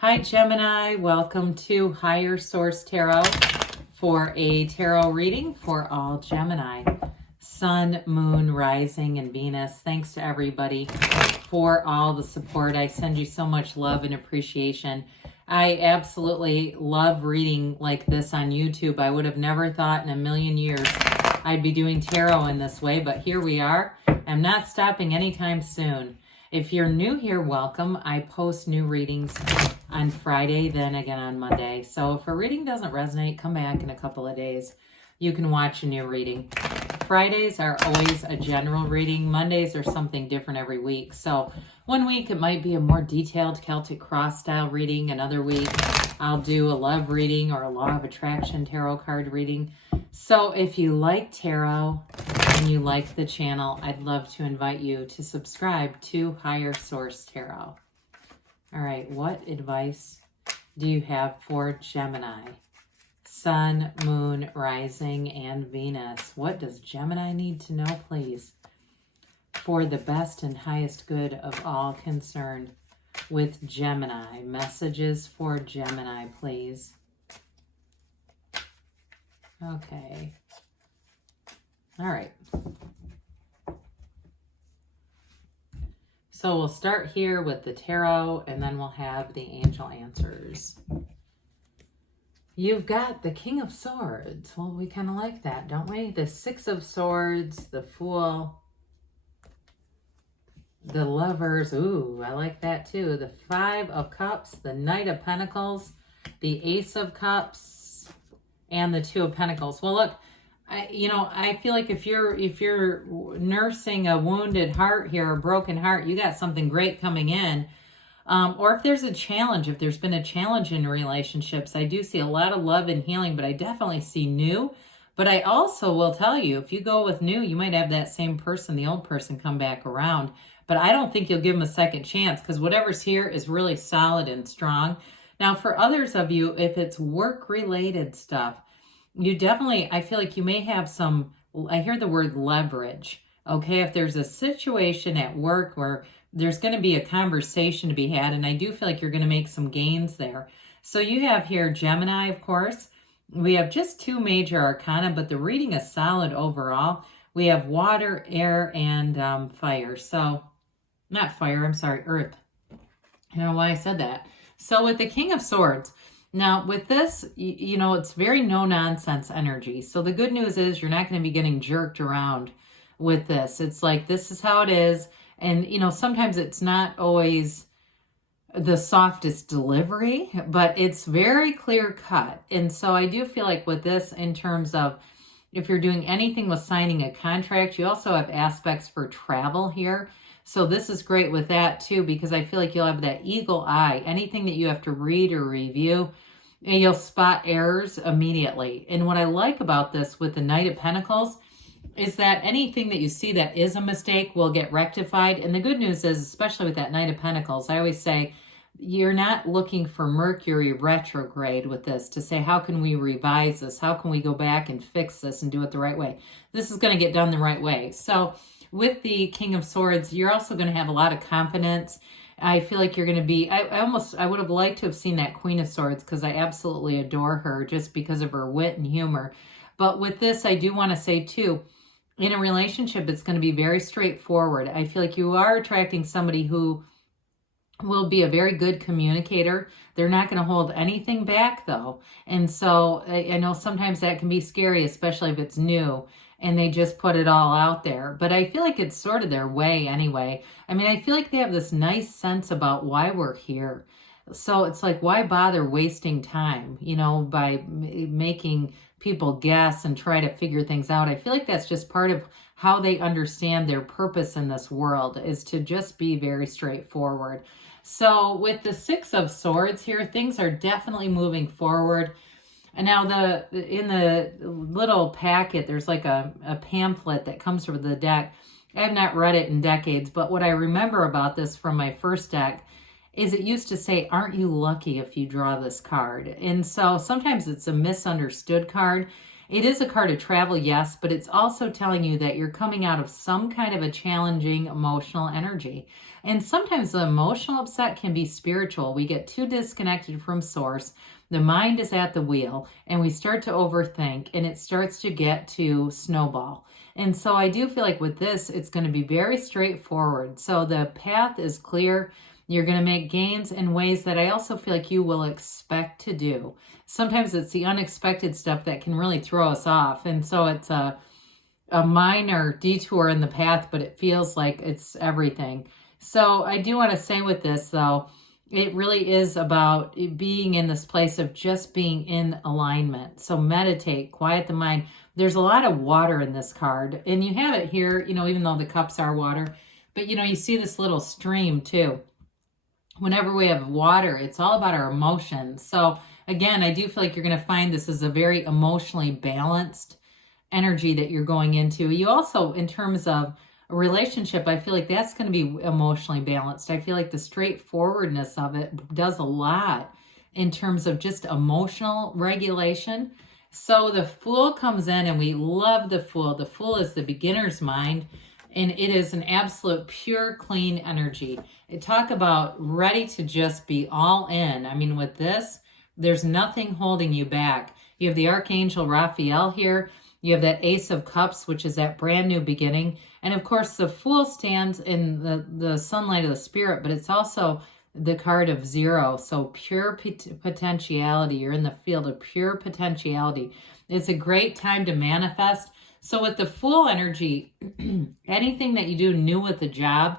Hi Gemini, welcome to Higher Source Tarot for a tarot reading for all Gemini. Sun, Moon, Rising, and Venus. Thanks to everybody for all the support. I send you so much love and appreciation. I absolutely love reading like this on YouTube. I would have never thought in a million years I'd be doing tarot in this way, but here we are. I'm not stopping anytime soon. If you're new here, welcome. I post new readings on Friday, then again on Monday. So if a reading doesn't resonate, come back in a couple of days. You can watch a new reading. Fridays are always a general reading. Mondays are something different every week. So one week it might be a more detailed Celtic cross style reading. Another week I'll do a love reading or a law of attraction tarot card reading. So if you like tarot and you like the channel, I'd love to invite you to subscribe to Higher Source Tarot. All right, what advice do you have for Gemini? Sun, Moon, Rising, and Venus. What does Gemini need to know, please? For the best and highest good of all concerned with Gemini. Messages for Gemini, please. Okay. All right. So we'll start here with the tarot, and then we'll have the angel answers. You've got the King of Swords. Well, we kind of like that, don't we? The Six of Swords, the Fool, the Lovers. Ooh, I like that too. The Five of Cups, the Knight of Pentacles, the Ace of Cups, and the Two of Pentacles. Well, look, I feel like if you're nursing a wounded heart here, a broken heart, you got something great coming in. Or if there's a challenge, if there's been a challenge in relationships, I do see a lot of love and healing, but I definitely see new. But I also will tell you, if you go with new, you might have that same person, the old person, come back around. But I don't think you'll give them a second chance because whatever's here is really solid and strong. Now, for others of you, if it's work-related stuff, you definitely, I feel like you may have some, I hear the word leverage, okay? If there's a situation at work where there's going to be a conversation to be had, and I do feel like you're going to make some gains there. So you have here Gemini, of course. We have just two major arcana, but the reading is solid overall. We have water, air, and fire. So, not fire, I'm sorry, earth. I don't know why I said that. So with the King of Swords, now with this, it's very no-nonsense energy. So the good news is you're not going to be getting jerked around with this. It's like, this is how it is. And, sometimes it's not always the softest delivery, but it's very clear cut. And so I do feel like with this, in terms of if you're doing anything with signing a contract, you also have aspects for travel here. So this is great with that too, because I feel like you'll have that eagle eye. Anything that you have to read or review, and you'll spot errors immediately. And what I like about this with the Knight of Pentacles is that anything that you see that is a mistake will get rectified. And the good news is, especially with that Knight of Pentacles, I always say, you're not looking for Mercury retrograde with this to say, how can we revise this? How can we go back and fix this and do it the right way? This is going to get done the right way. So with the King of Swords, you're also going to have a lot of confidence. I feel like you're going to be, I would have liked to have seen that Queen of Swords because I absolutely adore her just because of her wit and humor. But with this, I do want to say too, in a relationship, it's going to be very straightforward. I feel like you are attracting somebody who will be a very good communicator. They're not going to hold anything back though. And so I know sometimes that can be scary, especially if it's new and they just put it all out there. But I feel like it's sort of their way anyway. I mean, I feel like they have this nice sense about why we're here. So it's like, why bother wasting time, by making people guess and try to figure things out? I feel like that's just part of how they understand their purpose in this world, is to just be very straightforward. So with the Six of Swords here, things are definitely moving forward. And now in the little packet, there's like a pamphlet that comes with the deck. I have not read it in decades, but what I remember about this from my first deck is it used to say, aren't you lucky if you draw this card? And so sometimes it's a misunderstood card. It is a card of travel, yes, but it's also telling you that you're coming out of some kind of a challenging emotional energy. And sometimes the emotional upset can be spiritual. We get too disconnected from source. The mind is at the wheel and we start to overthink and it starts to get to snowball. And so I do feel like with this, it's going to be very straightforward. So the path is clear. You're going to make gains in ways that I also feel like you will expect to do. Sometimes it's the unexpected stuff that can really throw us off. And so it's a minor detour in the path, but it feels like it's everything. So I do want to say with this, though, it really is about being in this place of just being in alignment. So meditate, quiet the mind. There's a lot of water in this card. And you have it here, even though the cups are water. But, you see this little stream, too. Whenever we have water, it's all about our emotions. So, again, I do feel like you're going to find this is a very emotionally balanced energy that you're going into. You also, in terms of a relationship, I feel like that's going to be emotionally balanced. I feel like the straightforwardness of it does a lot in terms of just emotional regulation. So the Fool comes in and we love the Fool. The Fool is the beginner's mind and it is an absolute pure, clean energy. Talk about ready to just be all in. I mean, with this, there's nothing holding you back. You have the Archangel Raphael here. You have that Ace of Cups, which is that brand new beginning. And of course, the Fool stands in the sunlight of the spirit, but it's also the card of 0. So pure potentiality. You're in the field of pure potentiality. It's a great time to manifest. So with the Fool energy, anything that you do new with the job,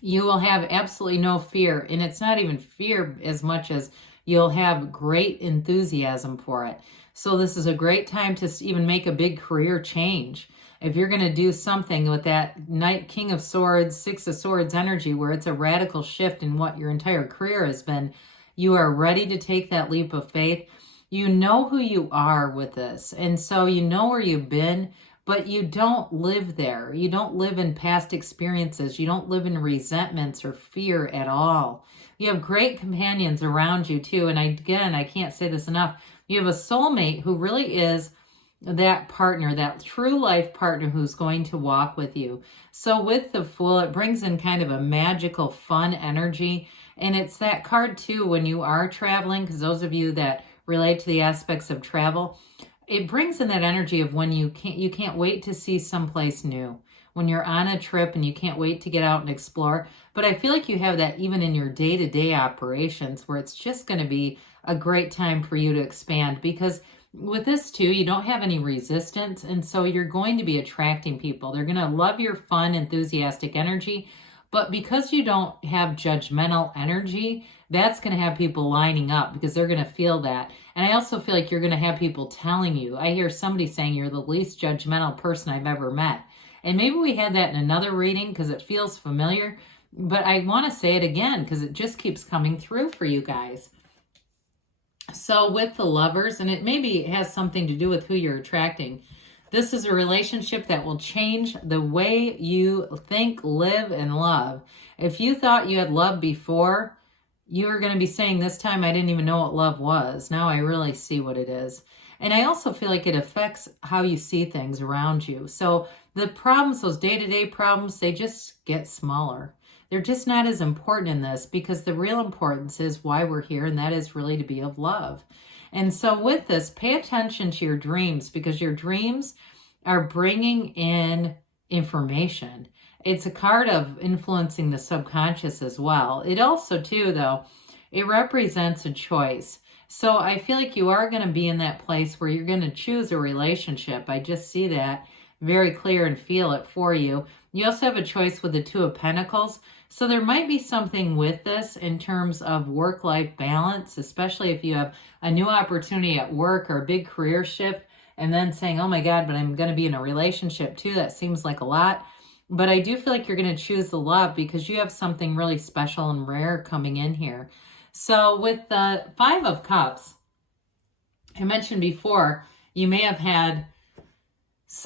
you will have absolutely no fear. And it's not even fear as much as you'll have great enthusiasm for it. So this is a great time to even make a big career change. If you're going to do something with that Knight, King of Swords, Six of Swords energy, where it's a radical shift in what your entire career has been, you are ready to take that leap of faith. You know who you are with this. And so you know where you've been, but you don't live there. You don't live in past experiences. You don't live in resentments or fear at all. You have great companions around you too. And I can't say this enough. You have a soulmate who really is that partner, that true life partner who's going to walk with you. So with the Fool, it brings in kind of a magical, fun energy. And it's that card too when you are traveling, because those of you that relate to the aspects of travel, it brings in that energy of when you can't wait to see someplace new. When you're on a trip and you can't wait to get out and explore. But I feel like you have that even in your day-to-day operations where it's just going to be a great time for you to expand, because with this too, you don't have any resistance. And so you're going to be attracting people. They're going to love your fun, enthusiastic energy. But because you don't have judgmental energy, that's going to have people lining up because they're going to feel that. And I also feel like you're going to have people telling you. I hear somebody saying you're the least judgmental person I've ever met. And maybe we had that in another reading because it feels familiar. But I want to say it again because it just keeps coming through for you guys. So with the Lovers, and it maybe has something to do with who you're attracting, this is a relationship that will change the way you think, live, and love. If you thought you had love before, you are going to be saying, this time I didn't even know what love was. Now I really see what it is. And I also feel like it affects how you see things around you. So the problems, those day-to-day problems, they just get smaller. They're just not as important in this because the real importance is why we're here, and that is really to be of love. And so with this, pay attention to your dreams because your dreams are bringing in information. It's a card of influencing the subconscious as well. It also, too, though, it represents a choice. So I feel like you are going to be in that place where you're going to choose a relationship. I just see that very clear and feel it for you. You also have a choice with the Two of Pentacles. So there might be something with this in terms of work-life balance, especially if you have a new opportunity at work or a big career shift and then saying, oh my God, but I'm going to be in a relationship too. That seems like a lot. But I do feel like you're going to choose the love because you have something really special and rare coming in here. So with the Five of Cups, I mentioned before, you may have had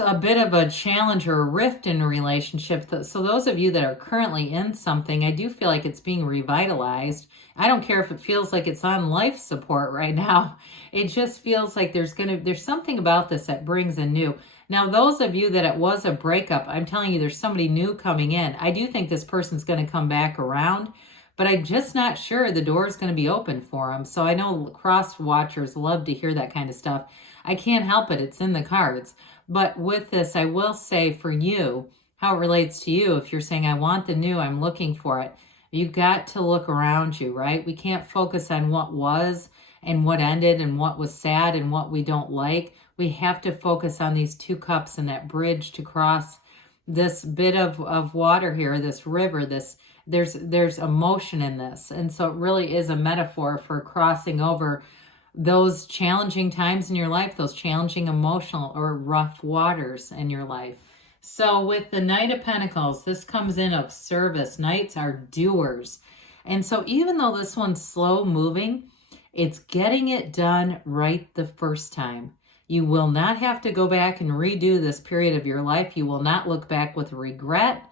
a bit of a challenge or a rift in a relationship. So those of you that are currently in something, I do feel like it's being revitalized. I don't care if it feels like it's on life support right now. It just feels like there's something about this that brings a new. Now, those of you that it was a breakup, I'm telling you, there's somebody new coming in. I do think this person's going to come back around, but I'm just not sure the door is going to be open for them. So I know cross watchers love to hear that kind of stuff. I can't help it. It's in the cards. But with this, I will say for you, how it relates to you, if you're saying, I want the new, I'm looking for it, you've got to look around you, right? We can't focus on what was and what ended and what was sad and what we don't like. We have to focus on these 2 cups and that bridge to cross this bit of water here, this river, there's emotion in this. And so it really is a metaphor for crossing over those challenging times in your life, those challenging emotional or rough waters in your life. So with the Knight of Pentacles, this comes in of service. Knights are doers. And so even though this one's slow moving, it's getting it done right the first time. You will not have to go back and redo this period of your life. You will not look back with regret.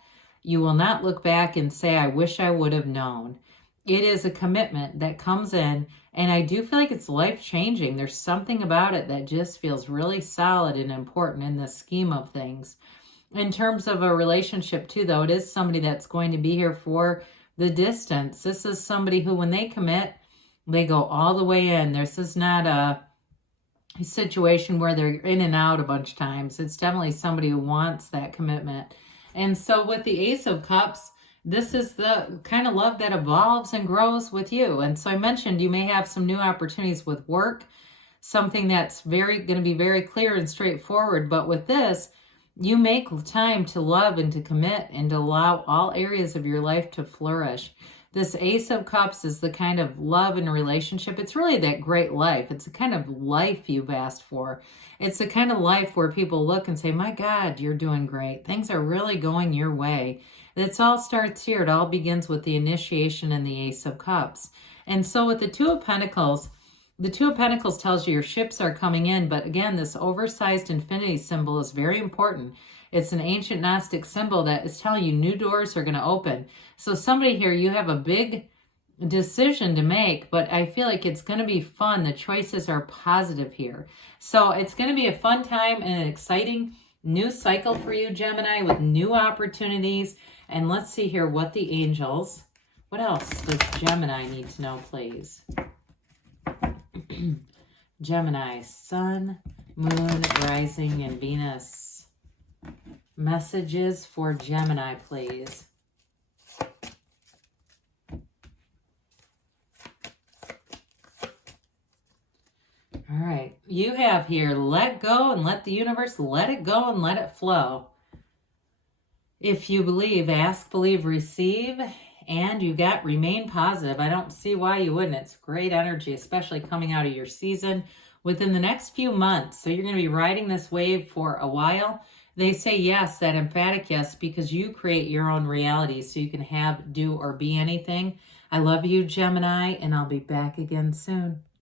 You will not look back and say, I wish I would have known. It is a commitment that comes in, and I do feel like it's life-changing. There's something about it that just feels really solid and important in the scheme of things. In terms of a relationship too, though, it is somebody that's going to be here for the distance. This is somebody who, when they commit, they go all the way in. This is not a situation where they're in and out a bunch of times. It's definitely somebody who wants that commitment. And so with the Ace of Cups, this is the kind of love that evolves and grows with you. And so I mentioned you may have some new opportunities with work, something that's going to be very clear and straightforward. But with this, you make time to love and to commit and to allow all areas of your life to flourish. This Ace of Cups is the kind of love and relationship. It's really that great life. It's the kind of life you've asked for. It's the kind of life where people look and say, my God, you're doing great. Things are really going your way. It all starts here. It all begins with the initiation and the Ace of Cups. And so with the Two of Pentacles, the Two of Pentacles tells you your ships are coming in. But again, this oversized infinity symbol is very important. It's an ancient Gnostic symbol that is telling you new doors are going to open. So somebody here, you have a big decision to make, but I feel like it's going to be fun. The choices are positive here. So it's going to be a fun time and an exciting new cycle for you, Gemini, with new opportunities. And let's see here what the angels, what else does Gemini need to know, please? Gemini, Sun, Moon, Rising, and Venus. Messages for Gemini, please. All right, you have here, let go and let the universe let it go and let it flow. If you believe, ask, believe, receive, and you got remain positive. I don't see why you wouldn't. It's great energy, especially coming out of your season within the next few months. So you're going to be riding this wave for a while. They say yes, that emphatic yes, because you create your own reality so you can have, do, or be anything. I love you, Gemini, and I'll be back again soon.